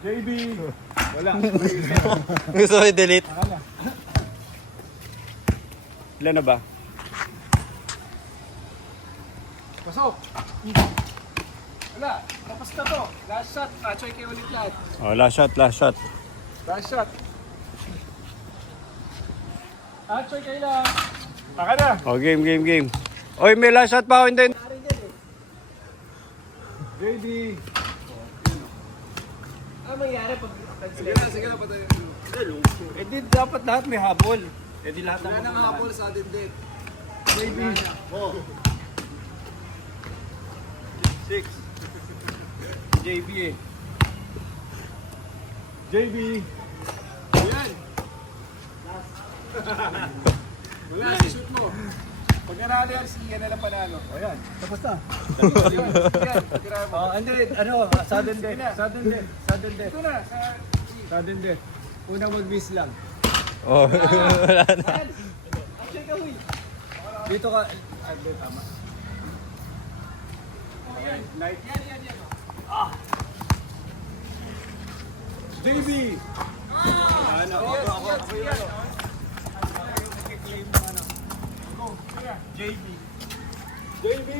JB. Wala. Gusto ko i-delete. Akala. Ilan na ba? Pasok. Wala. Tapos na to. Last shot. Choy kayo ulit lahat. Oh, last shot. Last shot. Choy kayo lang. Baka na. Oh, game. Oy, may last shot pa ako, hindi. JB. Ano mangyari pag... Sige na, patay. Eh di dapat lahat may habol. Eh di lahat Wala nang hapon sa atin din. JB. Oh. 6. JB eh. JB. Yan. Wala, shoot mo. Pag nanalo yan, sige na lang panalo. O yan. Tapos na. Yan, tira mo. Hindi, sudden death. Ito na, sa... Sudden death. Unang mag-miss lang. Oh, wala na. Choy ka, huy. Dito ka. Hindi, tama. Yan, yan. JB! Ako yun. Claim mo ano. Go, tira. JB! JB!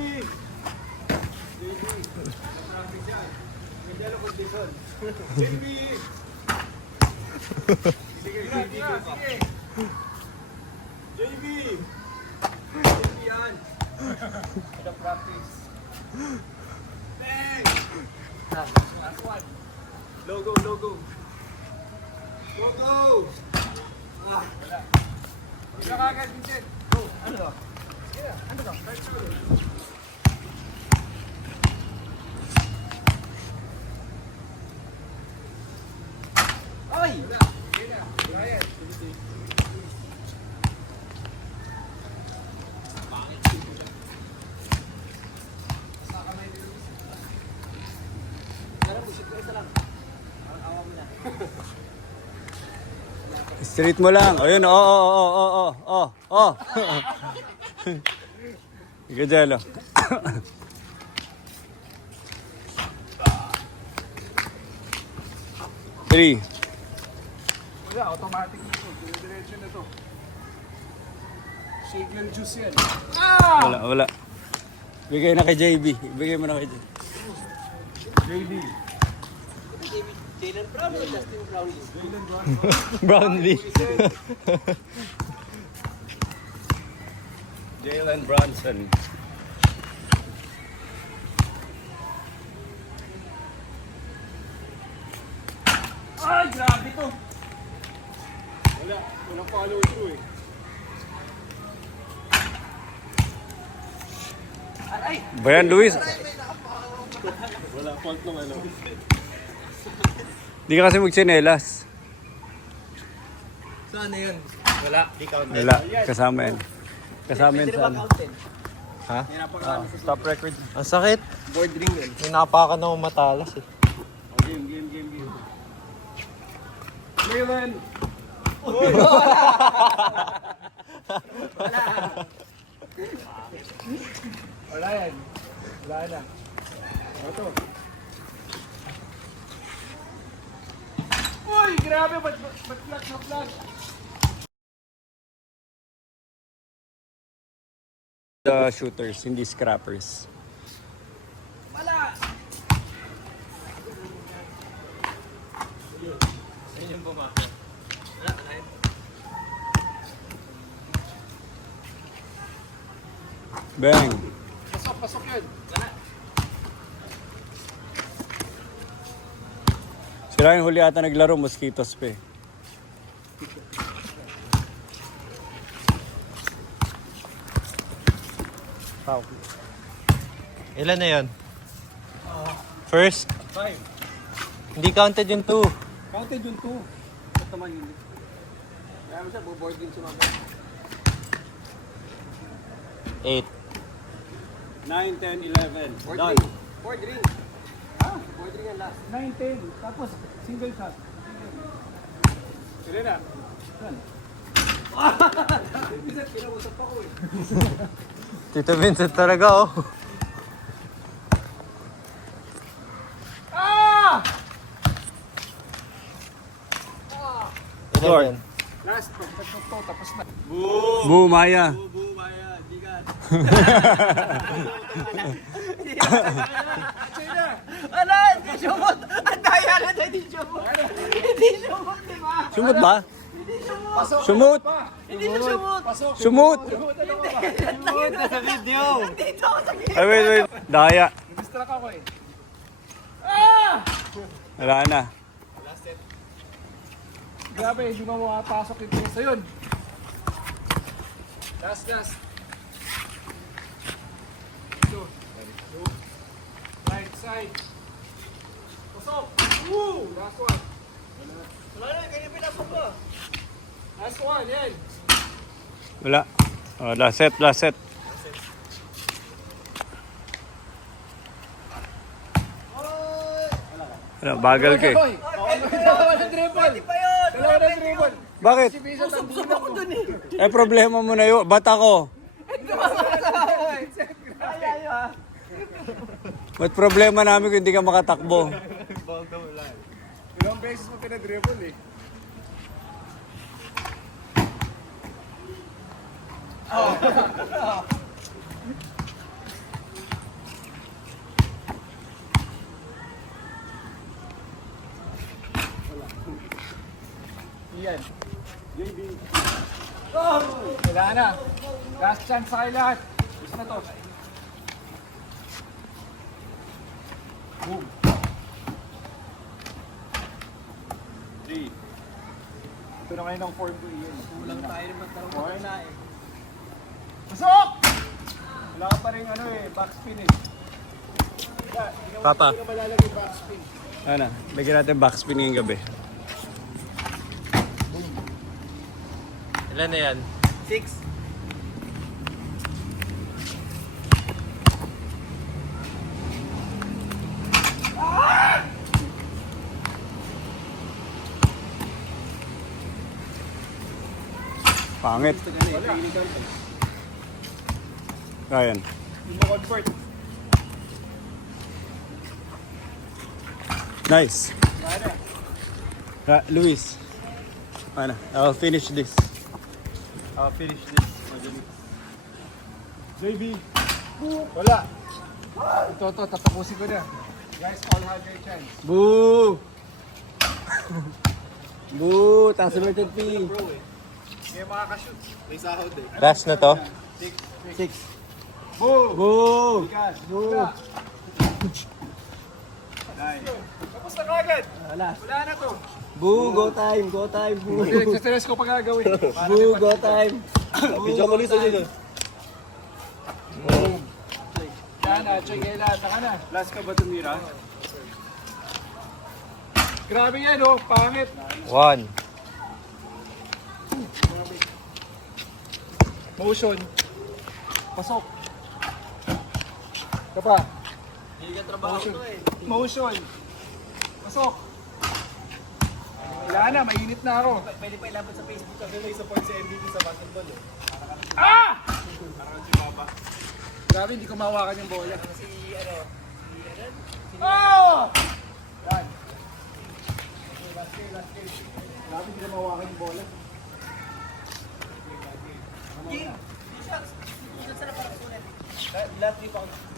Medalo condition. JB! Sige. JB! JB yan! Ito practice. Bang! Last one. Logo! Go! Ila ka agad, Vincent. Go. Ano to? Sige na. Ano to? Start sa ulit. Ay! Sige na. Ryan. Street mo lang. Ayun, oh. Ikaw, Jello. 3. Wala, automatic na to. Dire-diretso na to. Signal juice yan. Wala. Bigay na kay JB. Bigay mo na kay JB. JB. Jalen Brown o Justin Brownlee? Jalen Brownlee. Jalen Bronson. Ay, grabe to. Walang follow through eh. Bayan Luis. Wala fault nung ano. Di ka kasi magsinelas. Saan na yun? Wala. Di counted. Wala. Kasama yan. Kasama yan sa ano. Ha? Stop record. Ang sakit. Board ring yun. Hinapakan na matalas eh. Game. Jalen. Wala yan. Wala na. Ito. Uy, grabe. Ba't flat na flat? The shooters, hindi scrappers. Wala. Bang! Pasok yun. Sila yung huli ata naglaro, mosquitoes pa eh. Ilan na yun? First? 5. Hindi counted yung 2. Counted yung 2. Ba't naman hindi? Kaya mo siya, board din siya mga 8. 9, 10, 11. Done. Board ring. Ah, board ring yan last. 9, 10. Tapos, single shot. Sige na. Yan. Minsan, pinausap ako eh. Tito Vincent talaga oh. Score. yan. Last, pag nag-shoot to, tapos na. Boo, Maya. China! Ala, hindi sumot! Ang daya na tayo, hindi sumot! Hindi sumot, di ba? Sumot ba? Pasok! Sumot! Pa! Hindi na sumot! Pasok! Sumot! Sumot, ano ka ba? Sumot na sa video! Nandito ako sa video! Ay, wait. Daya. Distract ako eh. Wala na. Grabe, hindi mo makapasok yung piyesa yun. Last. Ito. Right side. Pasok! Woo! Last one. Wala na, kanya pinasok ko! Last one, yan. Wala. Oh, last set. Wala, bagal ka eh. Hoy! Dalawa na dribble! Pa yun! Dalawa na dribble! Bakit? Si Bisa Sub ako dun eh! Eh, problema mo na yun. Ba't ako? Ay, ah! Ba't problema namin kung hindi ka makatakbo? Ilang beses mo pinadribble eh. Iyan. Wala na. Last chance sa kayo lahat. Gusto na to. Boom. 3. Ito na kayo ng 4 to iyan. Kulang tayo naman tarong na eh. Pasok! Wala ka pa rin ano eh, backspin eh. Papa. Hindi ka malalagay backspin. Ano, lagyan natin backspin ngayong gabi. Ilan na yan? 6. Pangit. Ayan. Hindi mo convert. Nice. Wala na. Luis. Ano, I'll finish this. JB. Wala. Ito, tatapusin ko na. Guys, all have your chance. Boo! Boo! Taas mo ito, P. Hindi makakashoot. May sahod eh. Last na to? 6. Boom! Boo! Bigas. Boo! Tapos na kagad. Wala na to. Boo! Go time! Go time! Boo! Hindi, nagsastress ko pa gagawin. Boo! Go time! Video ko lisa dito. Yan na, check kayo lahat. Naka na. Last ka ba tumira? Grabe yan oh, pangit. 1. Motion. Pasok. Ito pa. Hindi ka trabaho to eh. Motion. Pasok. Wala na, mainit na ako. Pwede pa ilabot sa Facebook kasi may support sa MVP sa basketball eh. Grabe, hindi ko mahawakan yung bola. Si ano, Oh! Yan. Last game. Grabe, hindi ko mahawakan yung bola. Game! Shots! Shots na parang sulit. Lahat di pa ako.